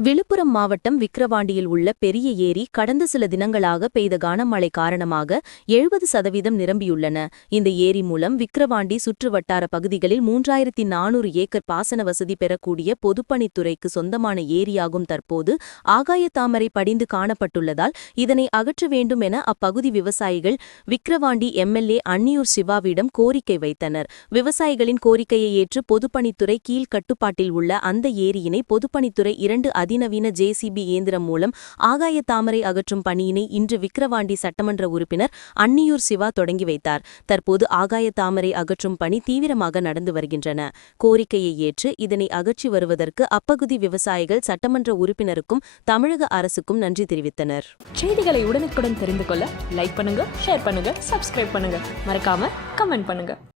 விழுப்புரம் மாவட்டம் விக்கிரவாண்டியில் உள்ள பெரிய ஏரி கடந்த சில தினங்களாக பெய்த கனமழை காரணமாக எழுபது சதவீதம் நிரம்பியுள்ளன. இந்த ஏரி மூலம் விக்கிரவாண்டி சுற்றுவட்டார பகுதிகளில் மூன்றாயிரத்தி நானூறு ஏக்கர் பாசன வசதி பெறக்கூடிய பொதுப்பணித்துறைக்கு சொந்தமான ஏரியாகும் தற்போது ஆகாயத்தாமரை தாமரை படிந்து காணப்பட்டுள்ளதால் இதனை அகற்ற வேண்டும் என அப்பகுதி விவசாயிகள் விக்கிரவாண்டி எம்எல்ஏ அன்னியூர் சிவாவிடம் கோரிக்கை வைத்தனர். விவசாயிகளின் கோரிக்கையை ஏற்று பொதுப்பணித்துறை கீழ் கட்டுப்பாட்டில் உள்ள அந்த ஏரியினை பொதுப்பணித்துறை இரண்டு அதிநவீன ஜேசிபி இயந்திரம் மூலம் ஆகாய தாமரை அகற்றும் பணியினை இன்று விக்கிரவாண்டி சட்டமன்ற உறுப்பினர் அன்னியூர் சிவா தொடங்கி வைத்தார். தற்போது ஆகாய தாமரை அகற்றும் பணி தீவிரமாக நடந்து வருகின்றன. கோரிக்கையை ஏற்று இதனை அகற்றி வருவதற்கு அப்பகுதி விவசாயிகள் சட்டமன்ற உறுப்பினருக்கும் தமிழக அரசுக்கும் நன்றி தெரிவித்தனர். செய்திகளை உடனுக்குடன் தெரிந்து கொள்ள லைக் பண்ணுங்க ஷேர் பண்ணுங்க சப்ஸ்கிரைப் பண்ணுங்க. மறக்காம கமெண்ட் பண்ணுங்க.